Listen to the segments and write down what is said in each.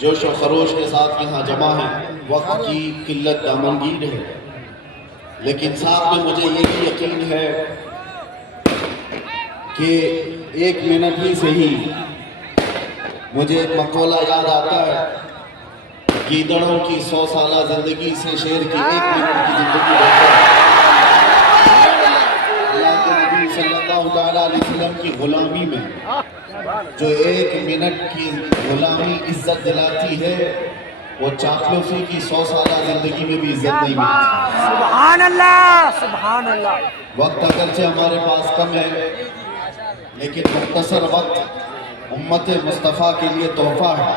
جوش و خروش کے ساتھ یہاں جمع ہیں، وقت کی قلت دامنگیر ہے، لیکن ساتھ میں مجھے یہ بھی یقین ہے کہ 1 منٹ ہی سے ہی مجھے ایک مقولہ یاد آتا ہے، گیدڑوں کی 100 سالہ زندگی سے شیر کی 1 منٹ کی زندگی بہتر ہے۔ اللہ کے نبی صلی اللہ علیہ وسلم کی غلامی میں جو 1 منٹ کی غلامی عزت دلاتی ہے، وہ چاپلوسی کی 100 سالہ زندگی میں بھی عزت نہیں ملتی۔ سبحان اللہ، سبحان اللہ۔ وقت اگرچہ ہمارے پاس کم ہے، لیکن مختصر وقت امت مصطفیٰ کے لیے تحفہ ہے،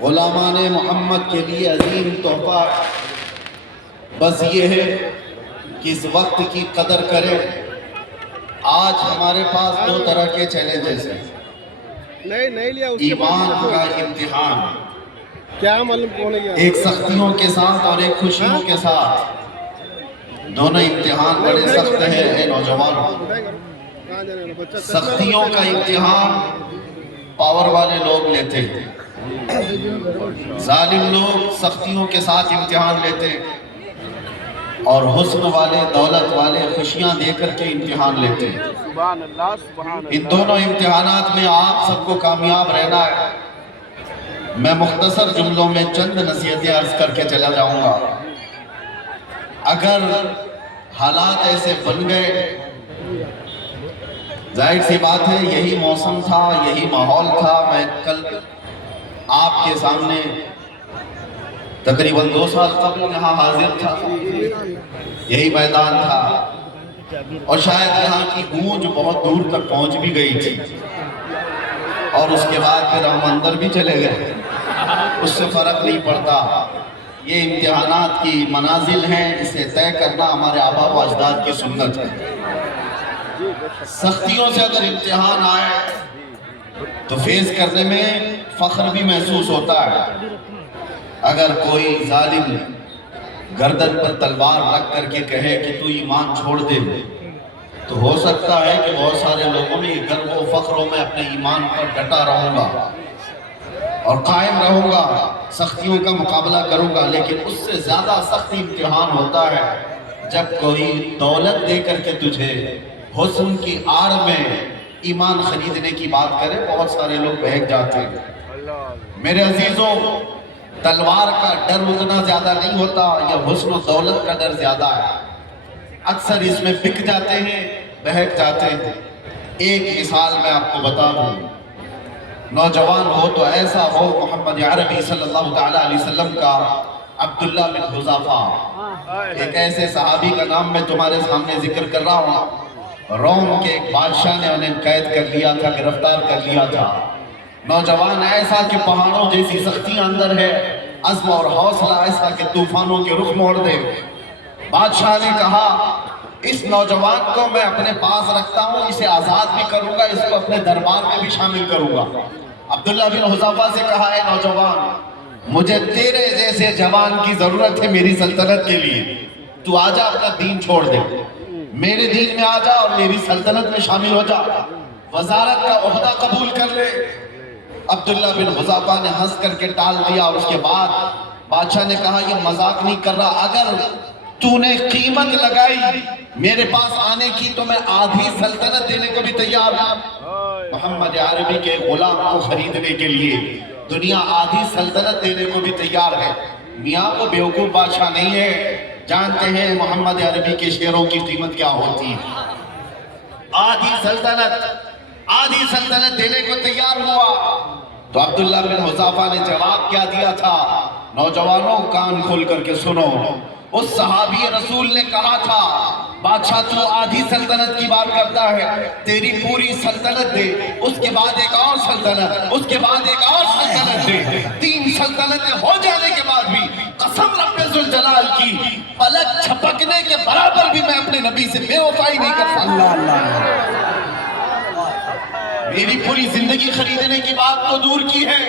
غلامان محمد کے لیے عظیم تحفہ ہے۔ بس یہ ہے کہ اس وقت کی قدر کریں۔ آج ہمارے پاس 2 طرح کے چیلنجز ہیں، ایمان کا امتحان، کیا معلوم ہونے گیا؟ ایک سختیوں کے ساتھ اور ایک خوشیوں کے ساتھ، دونوں امتحان بڑے سخت ہیں اے نوجوانوں۔ سختیوں کا امتحان پاور والے لوگ لیتے ہیں، ظالم لوگ سختیوں کے ساتھ امتحان لیتے ہیں، اور حسن والے، دولت والے خوشیاں دے کر کے امتحان لیتے ہیں۔ سبحان اللہ، سبحان اللہ۔ ان دونوں امتحانات میں آپ سب کو کامیاب رہنا ہے۔ میں مختصر جملوں میں چند نصیحتیں عرض کر کے چلا جاؤں گا۔ اگر حالات ایسے بن گئے، ظاہر سی بات ہے یہی موسم تھا، یہی ماحول تھا۔ میں کل آپ کے سامنے تقریباً 2 سال قبل یہاں حاضر تھا، یہی میدان تھا، اور شاید یہاں کی گونج بہت دور تک پہنچ بھی گئی تھی، اور اس کے بعد پھر ہم اندر بھی چلے گئے، اس سے فرق نہیں پڑتا۔ یہ امتحانات کی منازل ہیں، اسے طے کرنا ہمارے آبا و اجداد کی سنت ہے۔ سختیوں سے اگر امتحان آئے تو فیس کرنے میں فخر بھی محسوس ہوتا ہے۔ اگر کوئی ظالم گردن پر تلوار رکھ کر کے کہے کہ تو ایمان چھوڑ دے، تو ہو سکتا ہے کہ بہت سارے لوگوں نے گرو و فخروں میں اپنے ایمان پر ڈٹا رہوں گا اور قائم رہوں گا، سختیوں کا مقابلہ کروں گا۔ لیکن اس سے زیادہ سخت امتحان ہوتا ہے جب کوئی دولت دے کر کے تجھے حسن کی آڑ میں ایمان خریدنے کی بات کرے، بہت سارے لوگ بہک جاتے ہیں۔ میرے عزیزوں، تلوار کا ڈر اتنا زیادہ نہیں ہوتا، یہ حسن و دولت کا ڈر زیادہ ہے۔ اکثر اس میں بک جاتے ہیں، بہک جاتے ہیں۔ ایک مثال میں آپ کو بتا دوں، نوجوان ہو تو ایسا ہو محمد عربی صلی اللہ تعالیٰ علیہ وسلم کا عبداللہ بن حذافہ، ایک ایسے صحابی کا نام میں تمہارے سامنے ذکر کر رہا ہوں۔ روم کے ایک بادشاہ نے انہیں قید کر لیا تھا، گرفتار کر لیا تھا۔ نوجوان ایسا کہ پہاڑوں جیسی سختیاں اندر ہے، عزم اور حوصلہ ایسا کہ طوفانوں کے رخ موڑ دے۔ بادشاہ نے کہا اس نوجوان کو میں اپنے پاس رکھتا ہوں، اسے آزاد بھی کروں گا، اس کو اپنے دربار میں بھی شامل کروں گا۔ عبداللہ بن حذافہ سے کہا اے نوجوان، مجھے تیرے جیسے جوان کی ضرورت ہے میری سلطنت کے لیے، تو آجا اپنا دین چھوڑ دے، میرے دین میں آجا اور میری سلطنت میں شامل ہو جا، وزارت کا عہدہ قبول کر لے۔ عبداللہ بن حذافہ نے ہنس کر کے ٹال دیا، اور اس کے بعد بادشاہ نے کہا یہ مذاق نہیں کر رہا، اگر تو نے قیمت لگائی میرے پاس آنے کی تو میں آدھی سلطنت دینے کو بھی تیار ہوں۔ محمد عربی کے غلام کو خریدنے کے لیے دنیا آدھی سلطنت دینے کو بھی تیار ہے۔ میاں وہ بیوقوف بادشاہ نہیں ہے، جانتے ہیں محمد عربی کے شعروں کی قیمت کیا ہوتی ہے۔ آدھی سلطنت دینے کو تیار ہوا تو عبداللہ بن حذافہ نے جواب کیا دیا تھا؟ نوجوانوں کان کھول کر کے سنو، اس صحابی رسول نے کہا تھا بادشاہ تو آدھی سلطنت کی بات کرتا ہے، تیری پوری سلطنت دے، اس کے بعد ایک اور سلطنت، اس کے بعد ایک اور سلطنت دے، 3 سلطنتیں ہو جانے کے بعد بھی قسم رب ذوالجلال کی پلک چھپکنے کے برابر بھی میں اپنے نبی سے بے وفائی نہیں کر سکتا۔ میری پوری زندگی خریدنے کی بات تو دور کی ہے،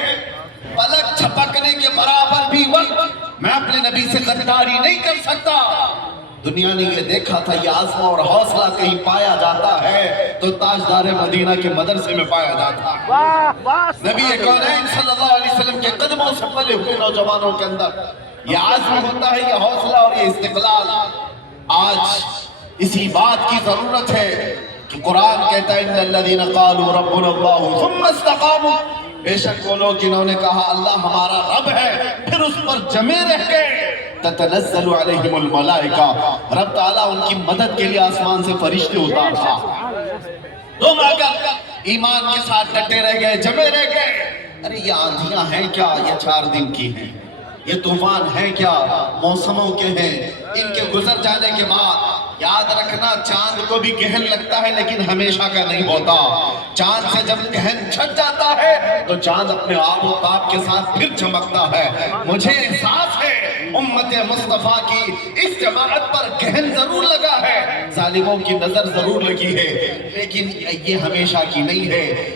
پلک چھپکنے کے برابر بھی وقت میں اپنے نبی سے غداری نہیں کر سکتا۔ دنیا نے یہ دیکھا تھا یہ عزم اور حوصلہ کہیں پایا جاتا ہے تو تاجدار مدینہ کے مدرسے میں پایا جاتا ہے۔ واہ واہ نبی کونین صلی اللہ علیہ وسلم کے قدموں سے پلے ہوئے نوجوانوں کے اندر یہ عزم ہوتا ہے، یہ حوصلہ اور یہ استقلال۔ آج اسی بات کی ضرورت ہے کہ قرآن کہتا ہے ان الذین قالوا ربنا اللہ ثم استقاموا، بے شک وہ لوگ جنہوں نے کہا اللہ ہمارا رب ہے پھر اس پر جمے رہ گئے، تتنزل علیہم الملائکہ، رب تعالیٰ ان کی مدد کے لیے آسمان سے فرشتے اتارتا۔ تم اگر ایمان کے ساتھ ڈٹے رہ گئے، جمے رہ گئے، ارے یہ آندھیاں ہیں کیا، یہ 4 دن کی ہیں، یہ طوفان ہیں کیا، موسموں کے ہیں، ان کے گزر جانے کے بعد یاد رکھنا چاند کو بھی گہن لگتا ہے لیکن ہمیشہ کا نہیں ہوتا۔ چاند سے جب گہن چھٹ جاتا ہے تو چاند اپنے آب و تاب کے ساتھ پھر چمکتا ہے۔ مجھے احساس ہے امت مصطفیٰ کی اس جماعت پر گہن ضرور لگا ہے، ظالموں کی نظر ضرور لگی ہے، لیکن یہ ہمیشہ کی نہیں ہے۔